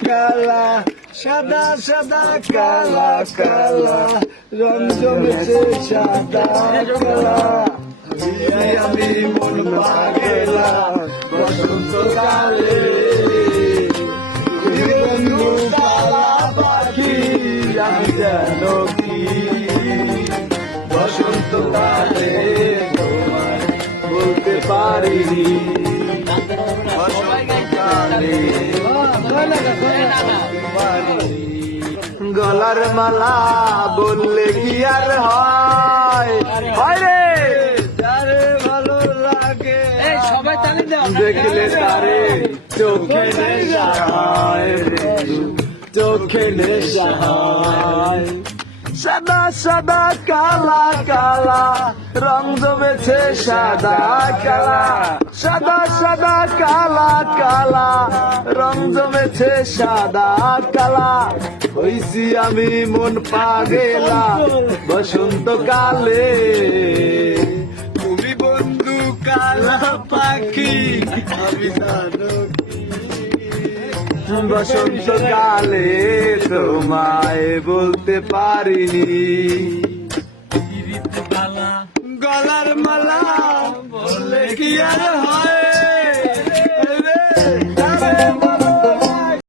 কালা সাদা সাদা কালা কালা রং জমেছে সাদা কালা আমি মন পাগেলা বসন্ত কালে বন্ধু কালা পাখি আমি যেন কি বসন্ত কালে তোমায় বলতে পারিনি গলার মালা বললে কি আর হয় রে যারে ভালো লাগে সবাই তালি দাও দেখলে তারে চোখে নেশা হয় চোখে নেশা হয় সাদা সাদা কালা কালা রং জমেছে সাদা কালা সাদা সাদা কালা কালা রং জমেছে সাদা কালা হইছি আমি মন পাগেলা বসন্ত কালে তুমি বন্ধু কালা পাখি আমি জানো বসন্ত কালে তোমায় বলতে পারিনি গলার মালা বললে কি আর